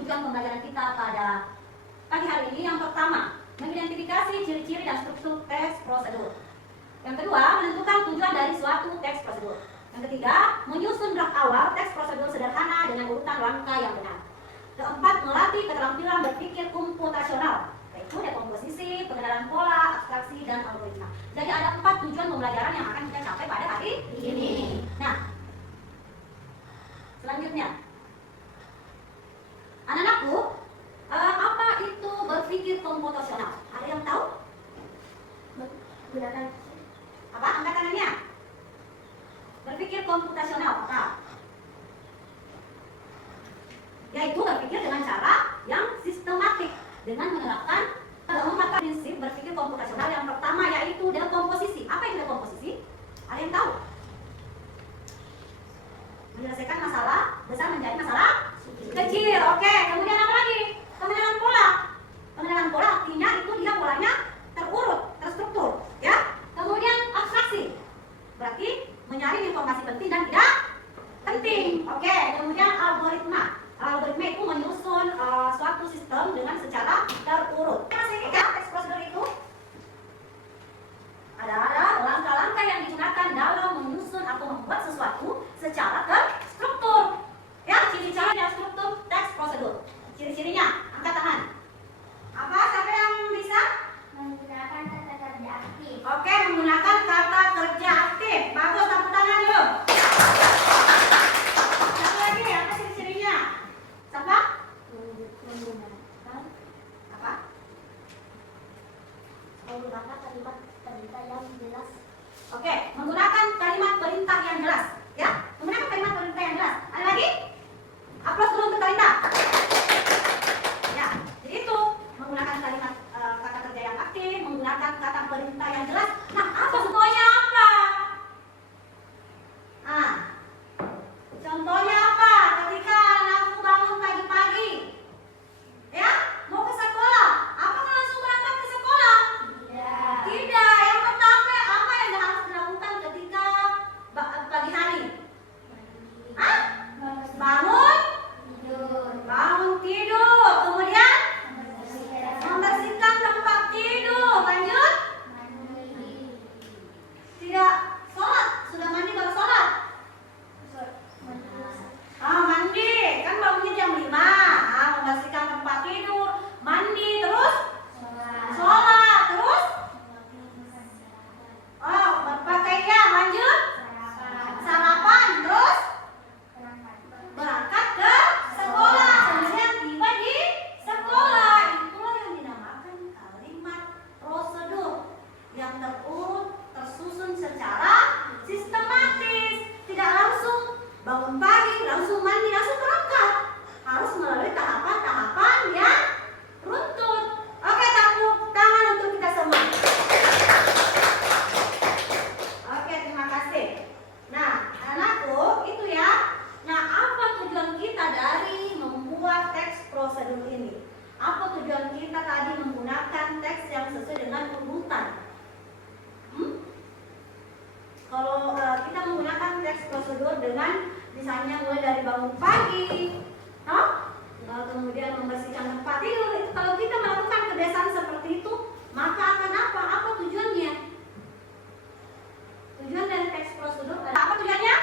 tujuan pembelajaran kita pada pagi hari ini. Yang pertama, mengidentifikasi ciri-ciri dan struktur teks prosedur. Yang kedua, menentukan tujuan dari suatu teks prosedur. Yang ketiga, menyusun draft awal teks prosedur sederhana dengan urutan langkah yang benar. Keempat, melatih keterampilan berpikir komputasional, yaitu dekomposisi, pengenalan pola, abstraksi, dan algoritma. Jadi ada 4 tujuan pembelajaran yang akan kita capai pada hari ini. Nah, selanjutnya, anak-anakku, apa itu berpikir komputasional? Ada yang tahu? Gunakan apa? Angkat tangannya. Berpikir komputasional apa? Yaitu berpikir dengan cara yang sistematik dengan menerapkan 4 prinsip berpikir komputasional. Yang pertama yaitu dekomposisi. Apa itu dekomposisi? Ada yang tahu? Menyelesaikan masalah besar menjadi masalah kecil. Oke, kemudian apa lagi? Pengenalan pola. Pengenalan pola artinya itu dia polanya terurut, terstruktur, ya. Kemudian abstraksi. Berarti menyaring informasi penting dan tidak penting. Oke, kemudian algoritma. Algoritma itu menyusun suatu sistem dengan secara terurut. Masih ingat ya teks prosedur itu? Ada langkah-langkah yang digunakan dalam menyusun atau membuat sesuatu secara terstruktur. Ya, ciri-ciri dan struktur teks prosedur. Ciri-cirinya, angkat tangan. Apa? Siapa yang bisa? Menggunakan kata kerja aktif. Oke, menggunakan kata kerja aktif. Bagus, tepuk tangan yuk. Satu lagi, apa ciri-cirinya? Siapa? Menggunakan Apa? kalimat perintah yang jelas. Oke, menggunakan kalimat perintah yang jelas. Ya, menggunakan kalimat perintah yang jelas. Ada lagi? Aplaus dulu untuk Talita. Ya, jadi itu menggunakan kalimat kata kerja yang aktif, menggunakan kata perintah yang jelas. Nah, apa contohnya apa? Nah, contohnya apa? Ketika anakku bangun pagi-pagi, ya, mau ke sekolah, apakah langsung berangkat ke sekolah? Tidak. Tidak. Yang pertama, apa yang harus dilakukan ketika pagi hari? Hah? Bangun, bangun tidur, kemudian membersihkan tempat tidur, lanjut tidak sholat, sudah mandi baru sholat. Mandi, kan bangunnya jam 5. Membersihkan tempat tidur, mandi, terus sholat, terus berpakaian, lanjut sarapan, terus berangkat ke sekolah. Kemudian tiba di sekolah. Itulah yang dinamakan kalimat prosedur yang terurut, tersusun secara sistematis. Tidak langsung bangun pagi, langsung mandi, langsung berangkat. Harus melalui tahapan-tahapan yang runtut. Oke, tepuk tangan untuk kita semua. Oke, terima kasih. Nah, anakku, itu ya. Nah, apa tujuan kita dari membuat teks prosedur ini? Apa tujuan kita tadi menggunakan teks yang sesuai dengan urutan? Kalau kita menggunakan teks prosedur dengan misalnya mulai dari bangun pagi, kemudian membersihkan tempat tidur, itu kalau kita melakukan kebiasaan seperti itu, maka akan apa? Apa tujuannya? Tujuan dari teks prosedur apa tujuannya?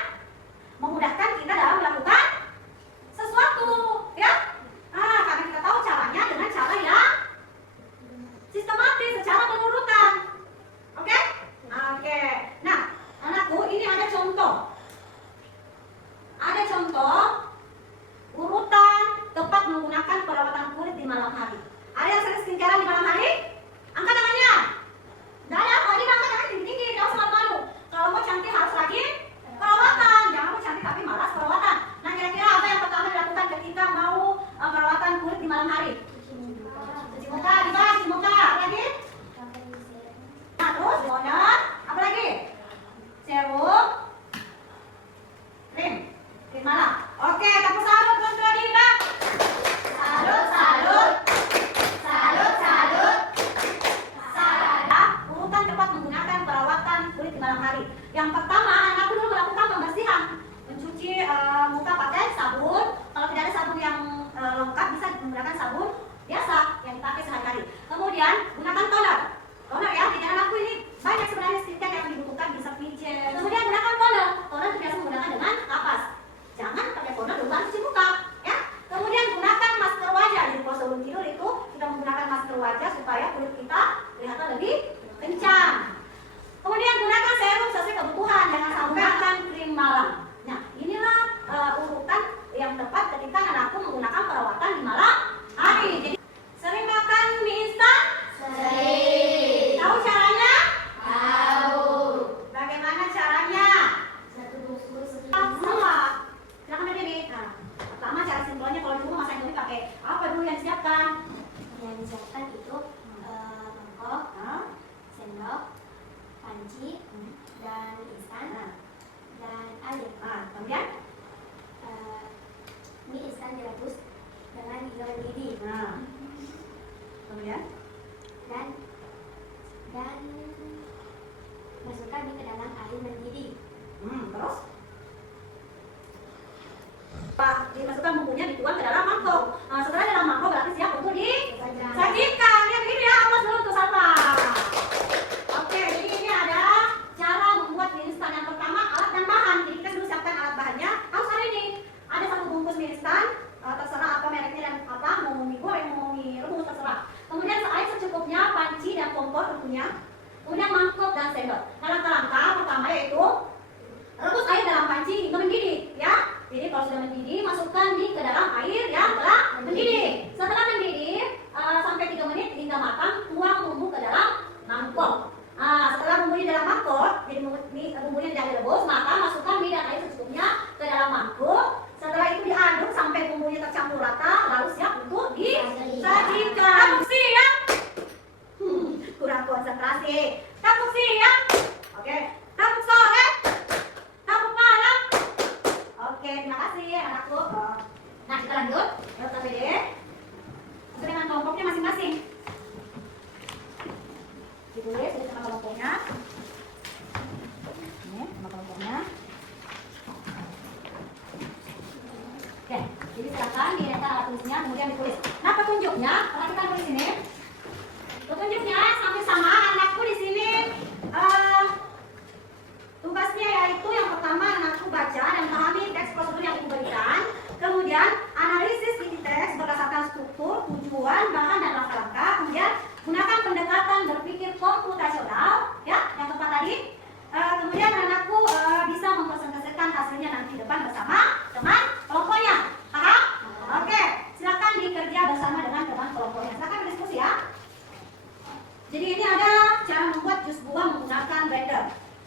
Memudahkan kita dalam melakukan sesuatu, ya. Karena kita tahu caranya dengan cara yang sistematis, secara berurutan. Oke? Oke. Nah, anakku, ini ada contoh. Ada contoh urutan tepat menggunakan perawatan kulit Kemudian gunakan toner. Toner ya, di jalan aku ini banyak sebenarnya stiker yang dibutuhkan, bisa pijet. Kemudian gunakan toner. Toner itu biasa menggunakan dengan kapas. Jangan pakai toner dulu cuci muka, ya. Kemudian gunakan masker wajah. Jadi kalau sebelum tidur itu kita menggunakan masker wajah supaya kulit kita kelihatan lebih kencang. Kemudian gunakan serum sesuai kebutuhan, jangan sampai gunakan krim malam. Nah, inilah urutan yang tepat ketika anakku menggunakan perawatan di malam hari. Jadi, sering makan mie instan? Sering. Tahu caranya? Tahu. Bagaimana caranya? 1 bungkus Semua. Silakan Dewi. Nah, pertama cara simpelnya kalau di rumah masak Indomie pakai apa dulu yang disiapkan? yang disiapkan itu mangkok, sendok, panci, dan instan, dan air. Kemudian? Mie instan direbus dengan hingga mendidih Kemudian? dan masukkan mie ke dalam air mendidih. Terus? Dimasukkan bumbunya, dituang ke dalam mangkok. Setelah dalam mangkok berarti siap untuk disajikan. Ya begini ya, awas dulu tuh sama. Oke, jadi ini ada cara membuat mie instan. Yang pertama alat dan bahan. Jadi kita dulu siapkan alat bahannya. Harus ada ini. Ada 1 bungkus mie instan. Terserah apa mereknya dan apa, mau mie goreng, mau mie rebus, terserah. Kemudian air secukupnya, panci dan kompor tentunya. Kemudian mangkok dan sendok. Nah, langkah-langkah pertama yaitu rebus air dalam panci hingga mendidih, ya. Jadi kalau sudah mendidih, masukkan mie ke dalam air yang telah mendidih. Setelah mendidih sampai 3 menit hingga matang, tuang bumbu ke dalam mangkok. Setelah bumbu di dalam mangkok, jadi bumbunya tidak direbus, maka masukkan mie dan air secukupnya ke dalam mangkok. Setelah itu diaduk sampai bumbunya tercampur rata, lalu siap untuk disajikan. Kamu siap? Kurang konsentrasi. Kamu siap? Oke. Kamu sore? Kamu malam? Oke, terima kasih anakku. Nah, kita lanjut. Lewat APD. Sesuai dengan kelompoknya masing-masing. Ditulis sama kelompoknya. Ini sama kelompoknya. Oke, jadi silakan direka alat tulisnya, kemudian ditulis. Nah, petunjuknya, kalau kita tulis ini, petunjuknya sampai sama anakku di sini. Tugasnya yaitu yang pertama anakku baca dan pahami teks prosedur yang ibu berikan. Kemudian analisis isi teks berdasarkan struktur, tujuan, bahan dan langkah-langkah. Kemudian gunakan pendekatan berpikir komputasional, ya, yang tepat tadi. Kemudian anakku bisa mempresentasikan hasilnya nanti depan bersama teman kelompoknya. Paham? Oke, silakan dikerja bersama dengan teman kelompoknya. Silakan berdiskusi ya. Jadi ini ada cara membuat jus buah menggunakan blender.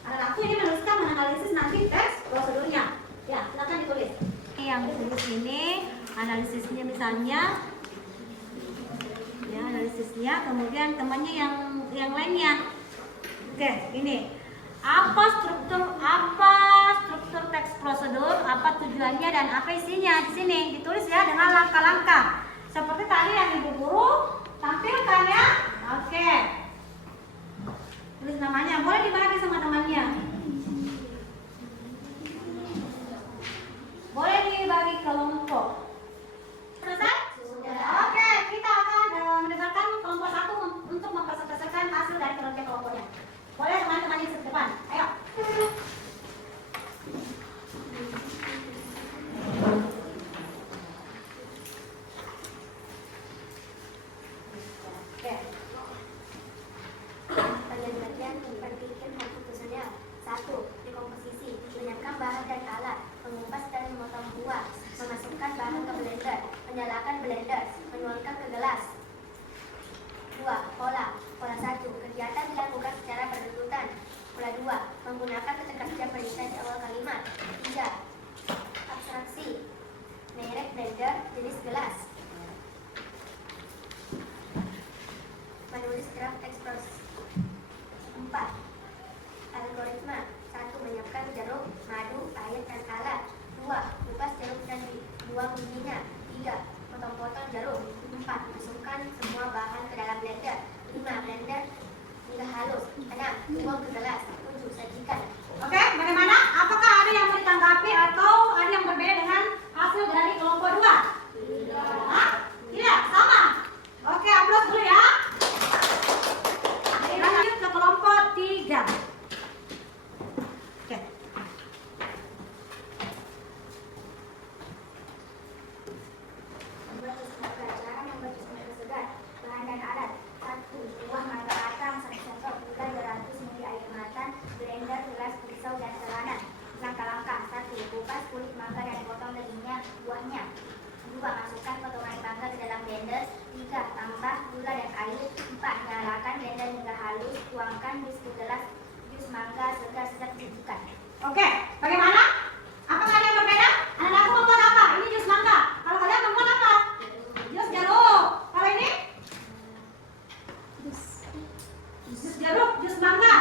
Anakku ini menuliskan menganalisis nanti teks prosedurnya. Ya, silakan ditulis. Yang ditulis ini analisisnya misalnya, ya analisisnya. Kemudian temannya yang lainnya. Oke, ini apa struktur teks prosedur, apa tujuannya dan apa isinya. Di sini ditulis ya dengan langkah-langkah. Seperti tadi yang ibu guru tampilkan ya. Oke. Tulis namanya, boleh dibagi sama temannya. Boleh dibagi kelompok. Selesai? Sudah. Oke, kita akan mendengarkan kelompok 1 untuk mempresentasikan hasil dari kerja kelompoknya. Boleh teman-teman yang di depan. Ayo. Oke. Bagian-bagian berpikir komputasional. 1. Dekomposisi, menyiapkan bahan dan alat, mengupas dan memotong buah, memasukkan bahan ke blender, menyalakan blender, menuangkan ke gelas. 2. Pola 1. Kegiatan dilakukan secara berurutan. Pola 2. Menggunakan kata-kata perintah di awal kalimat. 3. Abstraksi, merek blender, jenis gelas. Menulis draft ekspres. 4. Algoritma. 1. Menyiapkan jeruk, madu, air, dan alat. 2. Kupas jeruk dan dibuang bijinya. 3. Potong-potong jeruk. 4. Masukkan semua bahan ke dalam blender. 5. Blender hingga halus. 6. Tuang ke gelas. 7. Sajikan. Oke, bagaimana? Apakah ada yang mau ditanggapi atau ada yang berbeda dengan hasil dari kelompok 2? Tidak. Hah? Tidak, sama. Oke, aplaus dulu ya. 3. Tambah gula dan air. 4. Nyalakan blender hingga halus. Tuangkan di segelas jus mangga segar sejak disajikan. Oke, bagaimana? Apakah ada yang berbeda? Anak-anakku membuat apa? Ini jus mangga. Kalau kalian membuat apa? Jus jeruk. Kalau ini? Jus jeruk, jus mangga.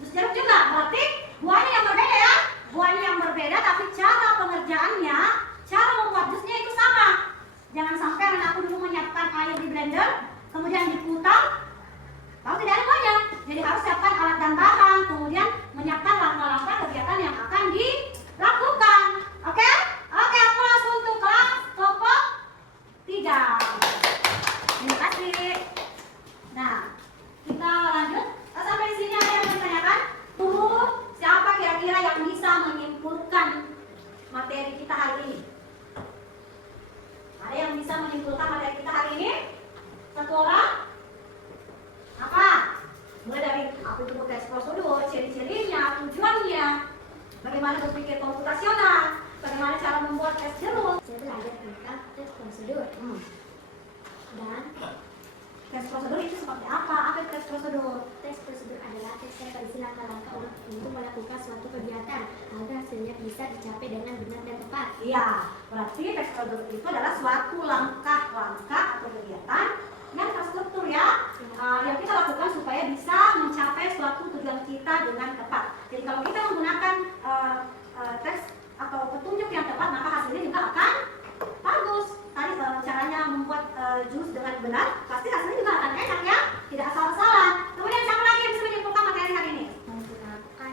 Jus jeruk juga. Berarti buahnya yang berbeda ya? Buahnya yang berbeda, tapi cara pengerjaannya, cara membuat jusnya itu sama. Jangan sampai anakku dulu menyiapkan air di blender, kemudian diputar, lalu tidak ada buahnya. Jadi harus siapkan alat dan bahan, kemudian menyiapkan langkah-langkah kegiatan yang akan dilakukan. Oke? Oke, aplaus untuk kelas kelompok 3. Terima kasih. Nah, kita lanjut. Sampai di sini ada yang ditanyakan? Tunggu, siapa kira-kira yang bisa menyimpulkan materi kita hari ini? Ada yang bisa menyimpulkan materi kita hari ini? Satu orang? Apa? Mulai dari apa itu teks prosedur, ciri-cirinya, tujuannya, bagaimana berpikir komputasional, bagaimana cara membuat tes jeruk. Saya belajar tentang teks prosedur. Dan Tes prosedur itu seperti apa? Apa itu tes prosedur? tes prosedur adalah tes yang berisi langkah-langkah untuk melakukan suatu kegiatan agar hasilnya bisa dicapai dengan benar dan tepat. Iya, berarti tes prosedur itu adalah suatu langkah-langkah atau kegiatan yang terstruktur ya, yang kita lakukan supaya bisa mencapai suatu tujuan kita dengan tepat. Jadi kalau kita menggunakan tes atau petunjuk yang tepat, maka hasilnya juga akan bagus. Tadi caranya membuat jus dengan benar, pasti hasilnya juga akan enak ya, tidak asal-asalan. Kemudian siapa lagi yang bisa menyimpulkan materi hari ini? Menggunakan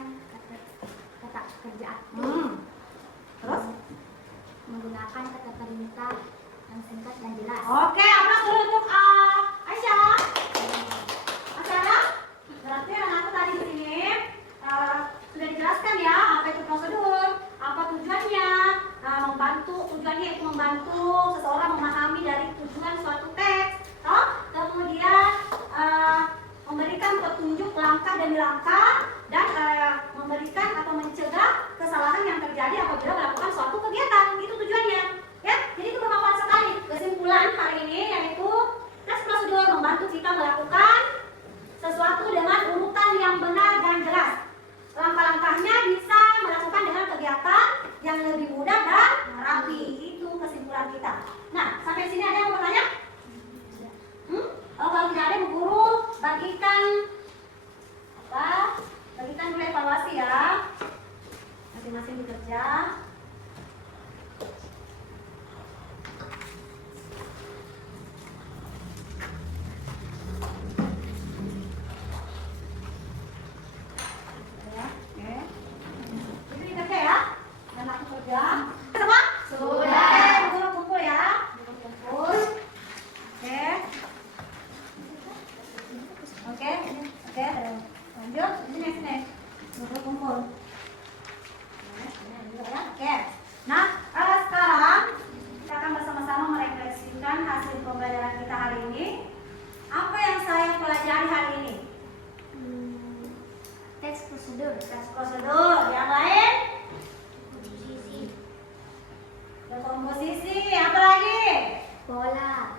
kata kerja aktif. Terus? Menggunakan kata perintah yang singkat dan jelas. Oke, aplaus dulu untuk Aisyah. Aisyah, berarti anakku tadi di sini sudah dijelaskan ya apa itu prosedur, apa tujuannya, tujuannya itu membantu seseorang memahami dari tujuan suatu teks, kemudian memberikan petunjuk langkah demi langkah dan memberikan atau mencegah kesalahan yang terjadi apabila melakukan suatu kegiatan. Itu tujuannya. Ya, jadi itu bermanfaat sekali. Kesimpulan hari ini yaitu tes prosedur membantu kita melakukan sesuatu dengan urutan yang benar dan jelas. Langkah-langkahnya bisa melakukan dengan kegiatan yang lebih mudah dan rapi. Itu kesimpulan kita. Nah, sampai sini ada yang mau bertanya? Oh, kalau tidak ada, Bu Guru bagikan dulu evaluasi ya. Masing-masing bekerja. Tes prosedur, yang lain? Komposisi, apa lagi? Pola.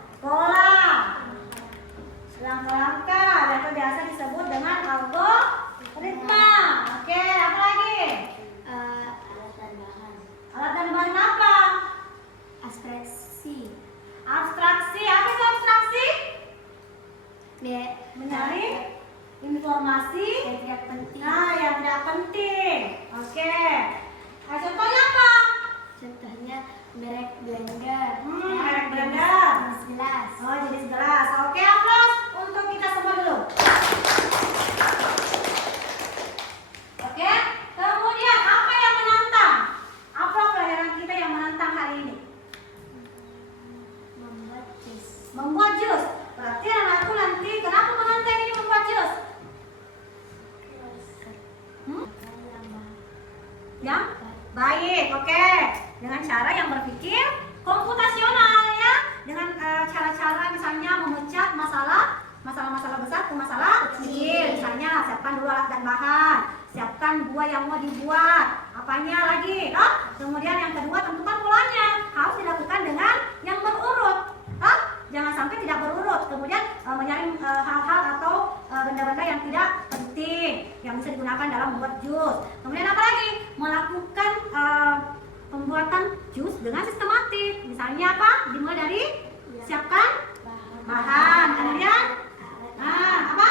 Langkah-langkah, atau biasa disebut dengan algoritma. Oke, apa lagi? Alat dan bahan apa? Abstraksi. Abstraksi, apa itu abstraksi? Mencari informasi yang tidak penting. yang tidak penting. Oke. Contohnya apa? Contohnya merek blender. Merek blender. Jenis gelas. Oh, jenis gelas. Oke, aplaus untuk kita semua dulu. Oke. Kemudian apa yang menantang? Apa pelajaran kita yang menantang hari ini? Membuat jus. Berarti anakku nanti kenapa menantang ini membuat jus? Yang baik, oke. Dengan cara yang berpikir komputasional ya, dengan cara-cara misalnya memecah masalah-masalah besar ke masalah kecil. Misalnya siapkan dulu alat dan bahan, siapkan buah yang mau dibuat, apanya lagi, kemudian yang kedua tentukan polanya harus dilakukan dengan yang berurut, jangan sampai hal-hal atau benda-benda yang tidak penting yang bisa digunakan dalam membuat jus. Kemudian apa lagi? Melakukan pembuatan jus dengan sistematik. Misalnya apa? Dimulai dari siapkan bahan, kemudian apa?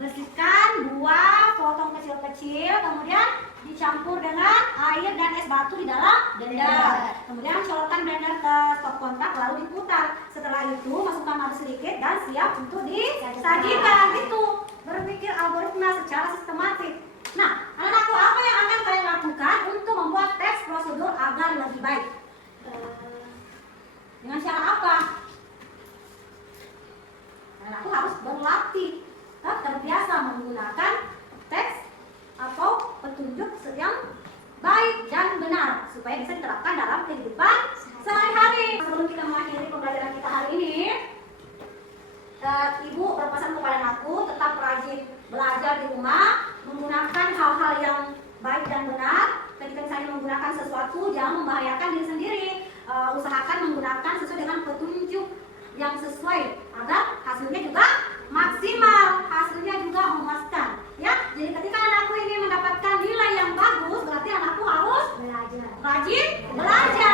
Bersihkan buah, potong kecil-kecil, kemudian dicampur dengan air dan es batu di dalam blender. Kemudian colokkan blender ke stop kontak lalu diputar. Setelah itu masukkan madu sedikit dan siap untuk disajikan. Itu berpikir algoritma secara sistematik. Nah, anak-anakku, apa yang akan kalian lakukan untuk membuat teks prosedur agar lebih baik? Dengan cara apa? Anak-anakku harus berlatih, terbiasa menggunakan teks atau petunjuk yang baik dan benar supaya bisa diterapkan dalam kehidupan sehari-hari. Sebelum kita mengakhiri pembelajaran kita hari ini, Ibu berpesan kepada anakku tetap rajin belajar di rumah, menggunakan hal-hal yang baik dan benar. Ketika misalnya menggunakan sesuatu, jangan membahayakan diri sendiri. Usahakan menggunakan sesuai dengan petunjuk yang sesuai agar hasilnya juga maksimal, hasilnya juga memuaskan. Ya, jadi ketika anakku ingin mendapatkan nilai yang bagus, berarti anakku harus rajin belajar.